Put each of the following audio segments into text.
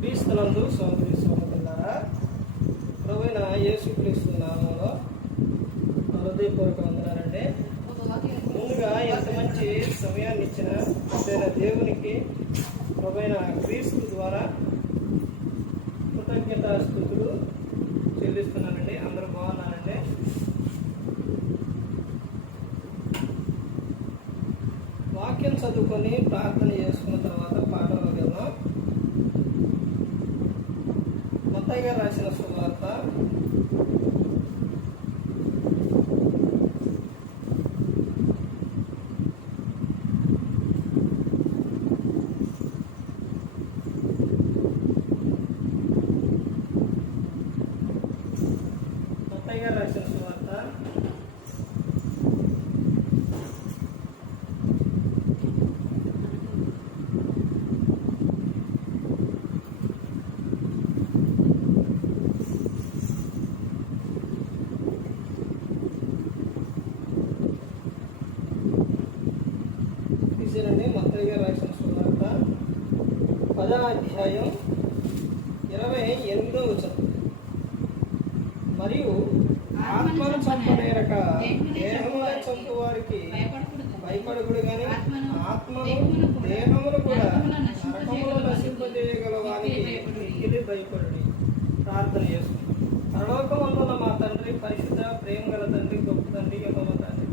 క్రీస్తునందు సోదరి సోదరులారా, ప్రభువైన యేసుక్రీస్తు నామములో హృదయపూర్వక వందనాలండి. ముందుగా ఎంత మంచి సమయాన్ని ఇచ్చిన దేవునికి ప్రభువైన క్రీస్తు ద్వారా కృతజ్ఞతాస్తుతులు చెల్లిస్తున్నానండి. అందరూ బాగున్నారండి. వాక్యం చదువుకొని ప్రార్థన చేసుకున్న తర్వాత పాటలో వెళ్దాం. మత్తయి గారు రాసిన సువార్త 10వ అధ్యాయం 28వ వచనం. మరియు ఆత్మను చంపనేరక దేహమును చంపు వారికి భయపడకుడు గాని ఆత్మను దేహమును కూడా నరకములో నశింపజేయగల వారికి మిక్కిలి భయపడుడి. ప్రార్థన చేసుకుంటాం. పరలోకమందున్న మా తండ్రి, పరిశుద్ధ ప్రేమ గల తండ్రి, గొప్ప తండ్రి, యెహోవా తండ్రి,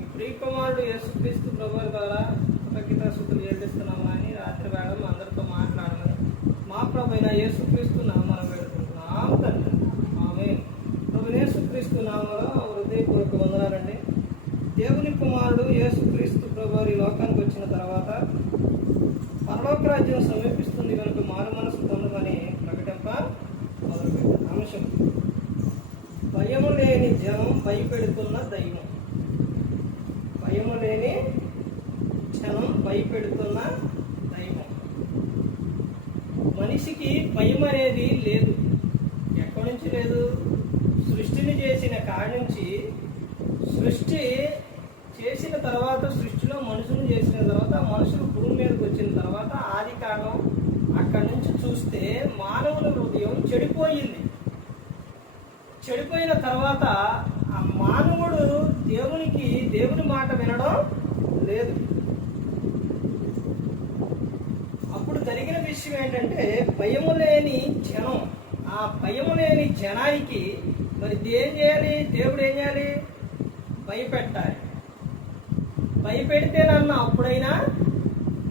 ఈ ప్రియకుమారుడు యేసుక్రీస్తు ప్రభువు ద్వారా కృతజ్ఞతాస్తుతులు చెల్లిస్తున్నాము. అని రాత్రి వేళ అందరితో మాట్లాడమని మా ప్రభువైన యేసుక్రీస్తు నామమున వేడుకుంటున్నాం తండ్రి. ఆమేన్. ప్రభు యేసుక్రీస్తు నామములో హృదయపూర్వక వందనాలండి. దేవుని కుమారుడు యేసుక్రీస్తు ప్రభువు ఈ లోకానికి వచ్చిన తర్వాత పరలోక రాజ్యం సమీపిస్తుంది కనుక మారు మనసు పొందమని ప్రకటింప మొదలుపెట్టారు. అంశం: భయము లేని జనం భయపెడుతున్న దైవం. భయము లేని జనం భయపెడుతున్న దైవం. మనిషికి భయం అనేది లేదు. ఎక్కడి నుంచి లేదు? సృష్టిని చేసిన కాడి నుంచి, సృష్టి చేసిన తర్వాత, సృష్టిలో మనుషులు చేసిన తర్వాత, మనుషులు భూమి మీదకి వచ్చిన తర్వాత, ఆది కాలం అక్కడి నుంచి చూస్తే మానవుల హృదయం చెడిపోయింది. చెడిపోయిన తర్వాత ఆ మానవుడు దేవుని మాట వినడం లేదు. అప్పుడు జరిగిన విషయం ఏంటంటే, భయము లేని జనం. ఆ భయము లేని జనానికి మరి ఏం చేయాలి? దేవుడు ఏం చేయాలి? భయపెట్టాలి. భయపెడితేనన్నా అప్పుడైనా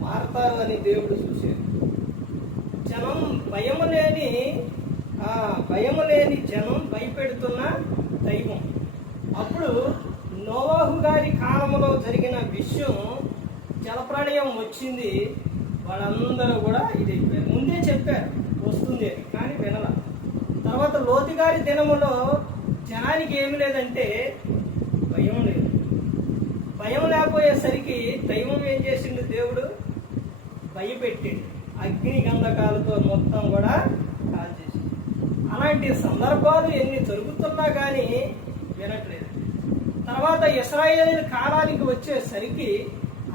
మారతారు అని దేవుడు చూశారు. జనం భయము లేని జనం భయపెడుతున్న దైవం. అప్పుడు నోవాహు గారి కాలంలో జరిగిన విషయం, జలప్రళయం వచ్చింది. వాళ్ళందరూ కూడా ఇది అయిపోయారు. ముందే చెప్పారు వస్తుంది అని, కానీ వినల. తర్వాత లోతు గారి దినములో జనానికి ఏమి లేదంటే భయం లేదు. భయం లేకపోయేసరికి దైవం ఏం చేసిండు? దేవుడు భయపెట్టిండు. అగ్ని గంధకాలతో మొత్తం కూడా కాల్చేసింది. అలాంటి సందర్భాలు ఎన్ని జరుగుతున్నా కానీ వినట్లేదు. తర్వాత ఇశ్రాయేలు కాలానికి వచ్చేసరికి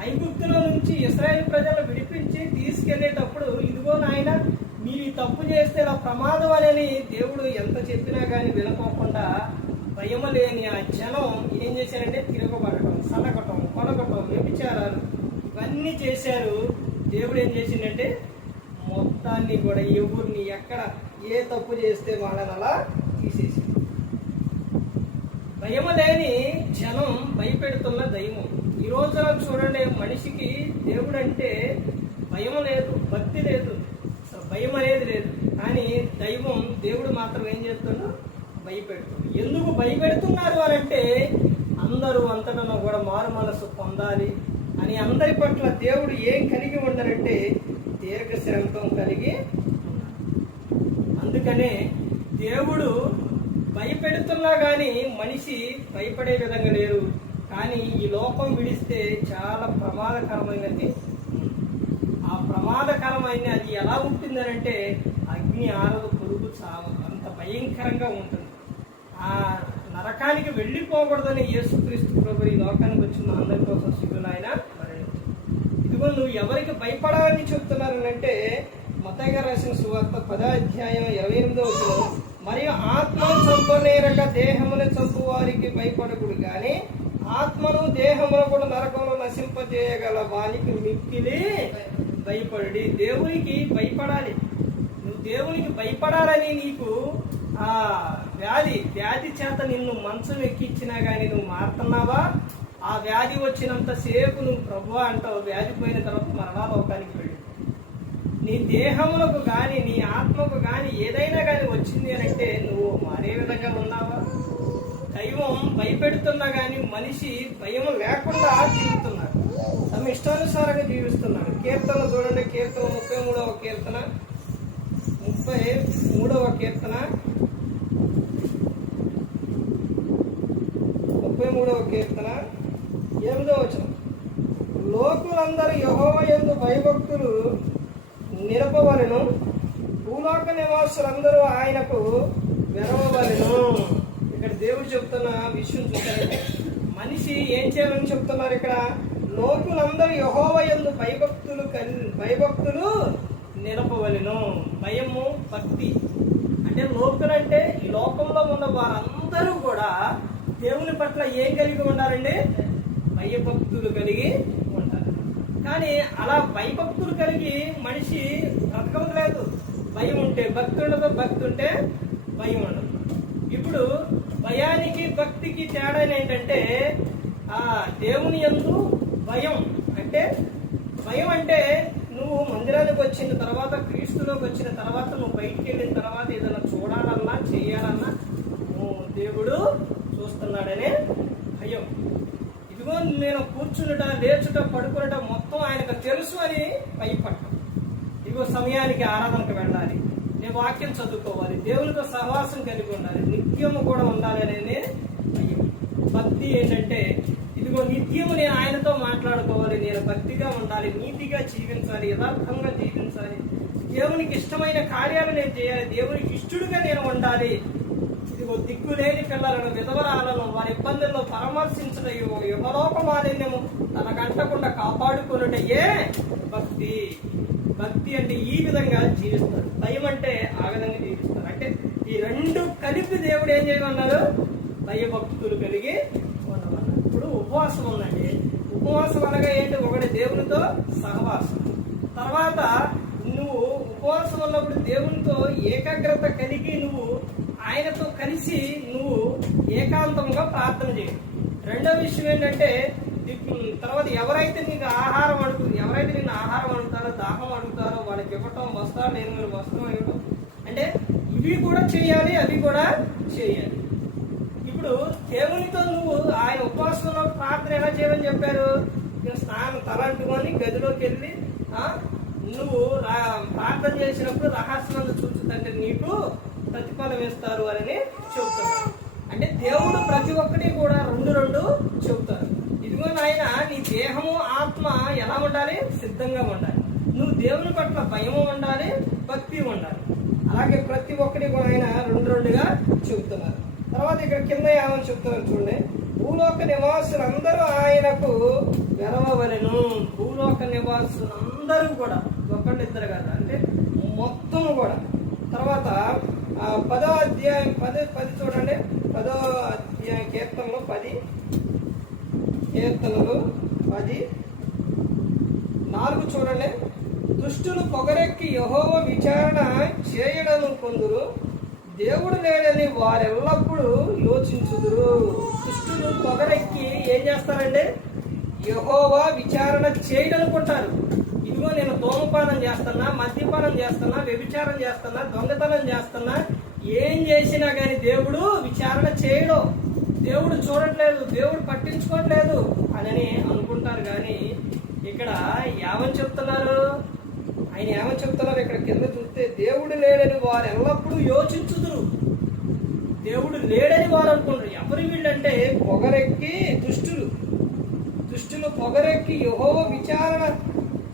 ఐగుప్తులో నుంచి ఇశ్రాయేలు ప్రజలను విడిపించి తీసుకెళ్లేటప్పుడు, ఇదిగో నాయన మీరు ఈ తప్పు చేస్తే ఇలా ప్రమాదం అని దేవుడు ఎంత చెప్పినా కానీ వినకోకుండా భయం లేని ఆ జనం ఏం చేశారంటే తిరగబడటం, సనగటం, కొనగటం, వ్యభిచారాలు ఇవన్నీ చేశారు. దేవుడు ఏం చేసిందంటే మొత్తాన్ని కూడా ఎవరిని ఎక్కడ ఏ తప్పు చేస్తే వాళ్ళని అలా తీసేసింది. భయం లేని జనం భయపెడుతున్న దైవం. ఈ రోజున చూడండి, మనిషికి దేవుడు అంటే భయం లేదు, భక్తి లేదు, భయం అనేది లేదు. కానీ దైవం, దేవుడు మాత్రం ఏం చేస్తాడు? భయపెడుతుంది. ఎందుకు భయపెడుతున్నారు అని అంటే, అందరూ అంతటా కూడా మారు మనసు పొందాలి అని. అందరి పట్ల దేవుడు ఏం కలిగి ఉండరంటే దీర్ఘశాంతం కలిగి ఉన్నారు. అందుకనే దేవుడు భయపెడుతున్నా కానీ మనిషి భయపడే విధంగా లేరు. కానీ ఈ లోకం విడిస్తే చాలా ప్రమాదకరమైనది. ఆ ప్రమాదకరమైన అది ఎలా ఉంటుందనంటే, అగ్ని ఆరదు, పురుగు చావదు, అంత భయంకరంగా ఉంటుంది. ఆ నరకానికి వెళ్ళిపోకూడదని యేసుక్రీస్తు ప్రభువు ఈ లోకానికి వచ్చి మా అందరి కోసం శివుడు ఆయన మరణించాడు. ఇదిగో నువ్వు ఎవరికి భయపడాలని చెప్తున్నారనంటే, మత్తయి గారు రాసిన సువార్త 10:28 మరియు ఆత్మను చంపనేరక దేహమును చంపు వారికి భయపడకుడు కానీ ఆత్మను దేహమును కూడా నరకంలో నశింపజేయగల వానికి మిక్కిలి భయపడి. దేవునికి భయపడాలి. నువ్వు దేవునికి భయపడాలని నీకు ఆ వ్యాధి చేత నిన్ను మంచం ఎక్కించినా గానీ నువ్వు మారుతున్నావా? ఆ వ్యాధి వచ్చినంత సేపు నువ్వు ప్రభువా అంటావు. వ్యాధి పోయిన తర్వాత మరణాలోకానికి వెళ్ళి నీ దేహములకు గాని నీ ఆత్మకు గాని ఏదైనా గాని వచ్చింది అని అంటే నువ్వు మారే విధంగా ఉన్నావా? దైవం భయపెడుతున్నా గాని మనిషి భయం లేకుండా జీవిస్తున్నాడు, తమ ఇష్టానుసారంగా జీవిస్తున్నాడు. కీర్తన చూడండి, కీర్తన 33వ కీర్తన 33వ కీర్తన 8వ వచనం. లోకులందరూ యెహోవా యందు భయభక్తులు నిలపవలెను, భూలోక నివాసులందరూ ఆయనకు వెరవవలెను. ఇక్కడ దేవుడు చెప్తున్న విషయం చూసారంటే మనిషి ఏం చేయాలని చెప్తున్నారు ఇక్కడ? లోకులందరూ యెహోవా యందు భయభక్తులు నిలపవలెను. భయము, భక్తి అంటే లోకులంటే ఈ లోకంలో ఉన్న వారందరూ కూడా దేవుని పట్ల ఏం కలిగి ఉండాలండి? భయభక్తులు కలిగి ఉంటారు. కానీ అలా భయభక్తులు కలిగి మనిషి బ్రతకలేదు. భయం ఉంటే భక్తి ఉండదు, భక్తి ఉంటే భయం ఉండదు. ఇప్పుడు భయానికి భక్తికి తేడా ఏంటంటే దేవుని యందు భయం అంటే నువ్వు మందిరానికి వచ్చిన తర్వాత, క్రీస్తులోకి వచ్చిన తర్వాత, నువ్వు బయటికి వెళ్ళిన తర్వాత ఏదైనా చూడాలన్నా చేయాలన్నా దేవుడు చూస్తున్నాడనే భయం. ఇదిగో నేను కూర్చునుట, లేచుట, పడుకునుట మొత్తం ఆయనకు తెలుసు అని భయపడ్డం. ఇదిగో సమయానికి ఆరాధనకు వెళ్ళాలి, నేను వాక్యం చదువుకోవాలి, దేవునితో సహవాసం కలిగి ఉండాలి, నిత్యము కూడా ఉండాలి అనేది భయం. భక్తి ఏంటంటే ఇదిగో నిత్యము నేను ఆయనతో మాట్లాడుకోవాలి, నేను భక్తిగా ఉండాలి, నీతిగా జీవించాలి, యథార్థంగా జీవించాలి, దేవునికి ఇష్టమైన కార్యాలు నేను చేయాలి, దేవునికి ఇష్టడుగా నేను ఉండాలి. ఇదిగో దిక్కులేని పిల్లలను, విధవరాలను వారి ఇబ్బందుల్లో పరామర్శించడం, యువలోక మాలిన్యము తనకంటకుండా కాపాడుకున్నటయే భక్తి. భక్తి అంటే ఈ విధంగా జీవిస్తారు, భయం అంటే ఆ విధంగా జీవిస్తారు. అంటే ఈ రెండు కలిపి దేవుడు ఏం చేయమన్నారు? భయభక్తులు కలిగి ఉండమన్నారు. ఇప్పుడు ఉపవాసం ఉందండి. ఉపవాసం అనగా ఏంటి? ఒకటి దేవునితో సహవాసం. తర్వాత నువ్వు ఉపవాసం ఉన్నప్పుడు దేవునితో ఏకాగ్రత కలిగి నువ్వు ఆయనతో కలిసి నువ్వు ఏకాంతంగా ప్రార్థన చేయాలి. రెండో విషయం ఏంటంటే తర్వాత ఎవరైతే నిన్ను ఆహారం అడుగుతారో, దాహం అడుగుతారో వాళ్ళకి ఇవ్వటం, వస్త్రాలు లేని మీరు వస్త్రం ఇవ్వటం, అంటే ఇవి కూడా చేయాలి, అవి కూడా చేయాలి. ఇప్పుడు దేవునితో నువ్వు ఆయన ఉపవాసంలో ప్రార్థన ఎలా చేయాలని చెప్పారు? స్నానం తలంటుకొని గదిలోకి వెళ్ళి నువ్వు ప్రార్థన చేసినప్పుడు రహస్యమందు చూచుతంటే నీకు ప్రతిఫలం ఇస్తారు అని చెబుతున్నారు. అంటే దేవుడు ప్రతి ఒక్కటి కూడా రెండు చెబుతారు. ఇదిగో నాయన నీ దేహము ఆత్మ ఎలా ఉండాలి? సిద్ధంగా ఉండాలి. నువ్వు దేవుని పట్ల భయము ఉండాలి, భక్తి ఉండాలి. అలాగే ప్రతి ఒక్కటి కూడా ఆయన రెండుగా చెబుతున్నారు. తర్వాత ఇక్కడ కింద ఏమని చెప్తున్నారు చూడండి. భూలోక నివాసులందరూ ఆయనకు వెరవవలెను. భూలోక నివాసులందరూ కూడా, ఒకళ్ళిద్దరు కదా, అంటే మొత్తం కూడా. తర్వాత 10వ అధ్యాయం 10 చూడండి. 10వ అధ్యాయం కీర్తనలు 10:4 చూడండి. దుష్టులు పొగరెక్కి యెహోవా విచారణ చేయడను కొందరు, దేవుడు లేడని వారెల్లప్పుడూ యోచించుదురు. దుష్టులు పొగరెక్కి ఏం చేస్తారంటే యెహోవా విచారణ చేయడనుకుంటారు. ఇదిగో నేను ధూమపానం చేస్తున్నా, మద్యపానం చేస్తున్నా, వ్యభిచారం చేస్తున్నా, దొంగతనం చేస్తున్నా, ఏం చేసినా కానీ దేవుడు విచారణ చేయడు, దేవుడు చూడట్లేదు, దేవుడు పట్టించుకోవట్లేదు అని అనుకుంటారు. కానీ ఇక్కడ ఏమని చెప్తున్నారు? ఆయన ఏమని చెప్తున్నారు? ఇక్కడ కింద చూస్తే దేవుడు లేడని వారు ఎల్లప్పుడూ యోచించుదురు. దేవుడు లేడని వారు అనుకుంటారు. ఎవరు వీళ్ళంటే పొగరెక్కి దుష్టులు పొగరెక్కి యెహోవా విచారణ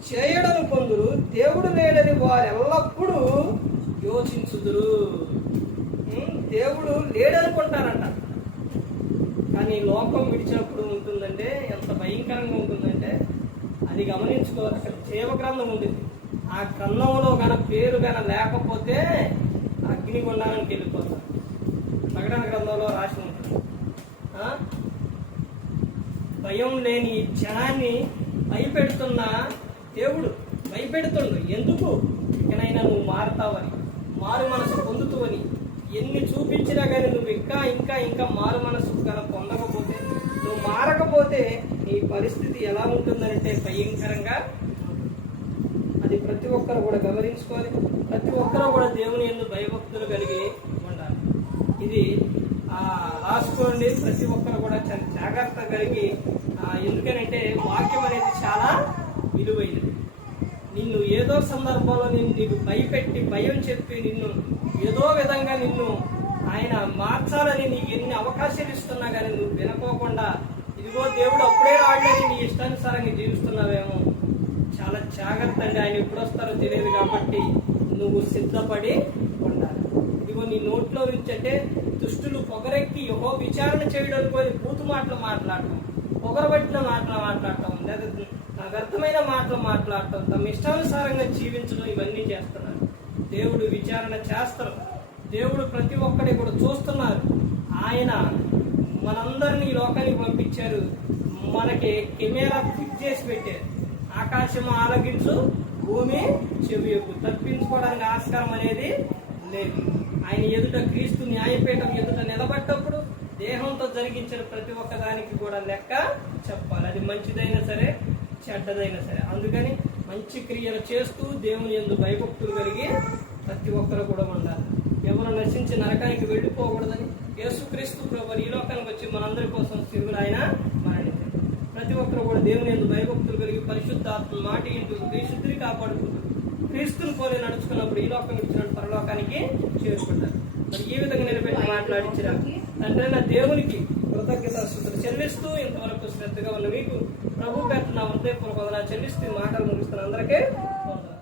చేయడను కొందరు, దేవుడు లేడని వారు ఎల్లప్పుడూ యోచించుదురు. దేవుడు లేడనుకుంటారంట. కానీ లోకం విడిచినప్పుడు ఉంటుందంటే ఎంత భయంకరంగా ఉంటుందంటే అది గమనించుకోవాలి. అక్కడ జీవ గ్రంథం ఉంటుంది. ఆ గ్రంథంలో గన పేరు గన లేకపోతే అగ్నిగుండానికి వెళ్ళిపోతారు. ప్రకటన గ్రంథంలో రాసి ఉంటుంది. భయం లేని జనాన్ని భయపెడుతున్న దేవుడు భయపెడుతుండు. ఎందుకు? ఇకనైనా నువ్వు మారుతావని, మారు మనసు పొందుతావని. ఎన్ని చూపించినా కానీ నువ్వు ఇంకా ఇంకా ఇంకా మారు మనసు కనుక పొందకపోతే, నువ్వు మారకపోతే నీ పరిస్థితి ఎలా ఉంటుందంటే భయంకరంగా. అది ప్రతి ఒక్కరు కూడా గమనించుకోవాలి. ప్రతి ఒక్కరు కూడా దేవుని యందు భయభక్తులు కలిగి ఉండాలి. ఇది రాసుకోండి. ప్రతి ఒక్కరు కూడా చాలా జాగ్రత్త కలిగి, ఎందుకనంటే వాక్యం అనేది చాలా విలువైనది. నిన్ను ఏదో సందర్భంలో నీకు భయపెట్టి భయం చెప్పి నిన్ను ఏదో విధంగా నిన్ను ఆయన మార్చాలని నీకు ఎన్ని అవకాశాలు ఇస్తున్నా కానీ నువ్వు వినకోకుండా, ఇదిగో దేవుడు అప్పుడే రాడని నీ ఇష్టానుసారంగా జీవిస్తున్నావేమో. చాలా జాగ్రత్త అండి. ఆయన ఎప్పుడు వస్తారో తెలియదు కాబట్టి నువ్వు సిద్ధపడి ఉండాలి. ఇదిగో నీ నోట్లో నుంచి అంటే దుష్టులు పొగరెక్కి ఏవో విచారణ చేయడం అనుకోని బూతు మాటలు మాట్లాడటం, పొగరబట్టిన మాటలు మాట్లాడటం, లేదా వ్యర్థమైన మాటలు మాట్లాడటం, తమ ఇష్టానుసారంగా జీవించడం, ఇవన్నీ చేస్తున్నారు. దేవుడు విచారణ చేస్తారు. దేవుడు ప్రతి ఒక్కటి కూడా చూస్తున్నారు. ఆయన మనందరినీ ఈ లోకానికి పంపించారు. మనకి కెమెరా ఫిక్స్ చేసి పెట్టారు. ఆకాశం ఆలగించు, భూమి చెవి యొగ్గు. తప్పించుకోవడానికి ఆస్కారం అనేది లేదు. ఆయన ఎదుట క్రీస్తు న్యాయపీఠం ఎదుట నిలబడ్డప్పుడు దేహంతో జరిగించిన ప్రతి ఒక్క దానికి కూడా లెక్క చెప్పాలి. అది మంచిదైనా సరే, చెడ్డదైనా సరే. అందుకని మంచి క్రియలు చేస్తూ దేవుని యందు భయభక్తులు కలిగి ప్రతి ఒక్కరు కూడా ఉండాలి. ఎవరు నశించి నరకానికి వెళ్ళిపోకూడదని యేసుక్రీస్తు ప్రభువు ఈ లోకానికి వచ్చి మనందరి కోసం శివుడు ఆయన మరణించారు. ప్రతి ఒక్కరు కూడా దేవుని యందు భయభక్తులు కలిగి పరిశుద్ధాత్మ మాట ఇంటూ దేశుద్ధిని కాపాడుకుంటూ క్రీస్తుని పోలి నడుచుకున్నప్పుడు ఈ లోకం ఇచ్చిన పరలోకానికి చేరుకుంటారు. మరి ఈ విధంగా నిలబెట్టి మాట్లాడించిన తండ్రైన దేవునికి కృతజ్ఞతాస్తుతులు చెల్లిస్తూ ఇంతవరకు శ్రద్ధగా ఉన్న మీకు ప్రభు పేరున నా హృదయపూర్వక వందనాలు చెల్లిస్తూ మాటలు ముగిస్తున్న అందరికీ వందనాలు.